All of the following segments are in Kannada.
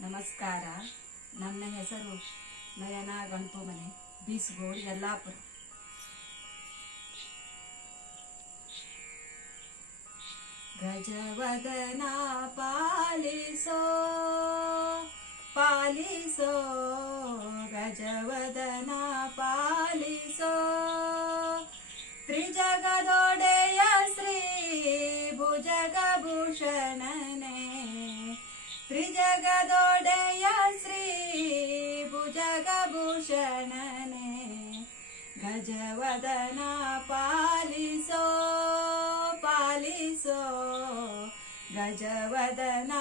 ನಮಸ್ಕಾರ. ನನ್ನ ಹೆಸರು ನಯನ ಗಂಟು ಮನೆ ಬೀಸ್ಗೋಡ್, ಯಲ್ಲಾಪುರ. ಗಜವದನ ಪಾಲಿಸೋ ಪಾಲಿಸೋ, ಗಜವದನ ಪಾಲಿಸೋ, ತ್ರಿಜಗದೊಡೆಯ ಶ್ರೀ ಭುಜಗಭೂಷಣನೆ ತ್ರಿಜಗದೊಡೆಯ ಗಜವದನ ಪಾಲಿಸೋ ಪಾಲಿಸೋ ಗಜವದನ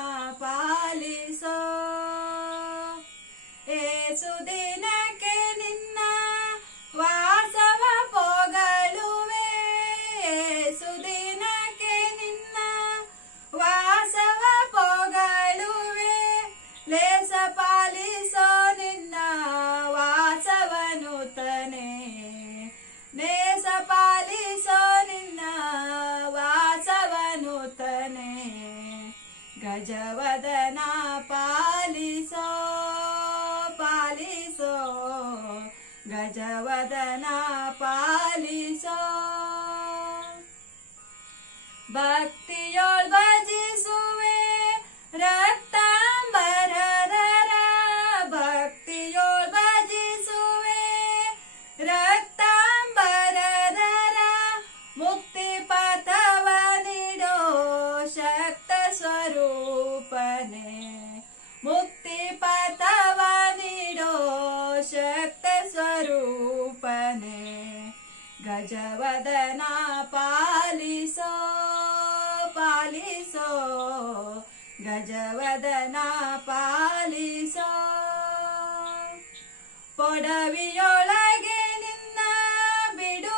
ಪಾಲಿಸೋ ಏಸುದಿನಕ್ಕೆ ಗಜವದನ ಪಾಲಿಸೋ ಪಾಲಿಸೋ ಗಜವದನ ಪಾಲಿಸೋ ಭಕ್ತಿಯೋಳ್ ಗಜವದನ ಪಾಲಿಸೋ ಪಾಲಿಸೋ ಗಜವದನ ಪಾಲಿಸೋ. ಪೊಡವಿಯೊಳಗೆ ನಿನ್ನ ಬಿಡುವವರಾರೋರನ್ನ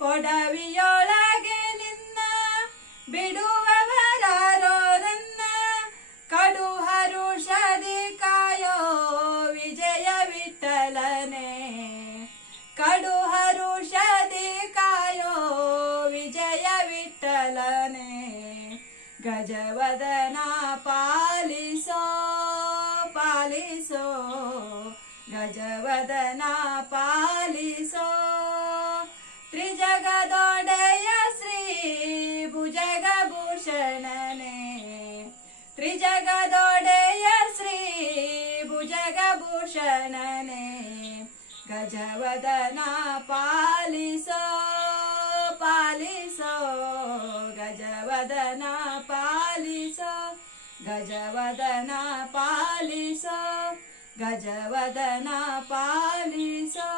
ಪೊಡವಿಯೊಳಗೆ ನಿನ್ನ ಬಿಡುವವರಾರೋರನ್ನ गजवदना पालिसो पालिसो। गजवदना पालिसो। त्रिजगदोडय श्री भुजगभूषणने। त्रिजगदोडय श्री भुजगभूषणने। गजवदना पालिसो। ಪಾಲಿಸೋ ಗಜವದನ ಪಾಲಿಸೋ ಗಜವದನ ಪಾಲಿಸೋ ಗಜವದನ ಪಾಲಿಸೋ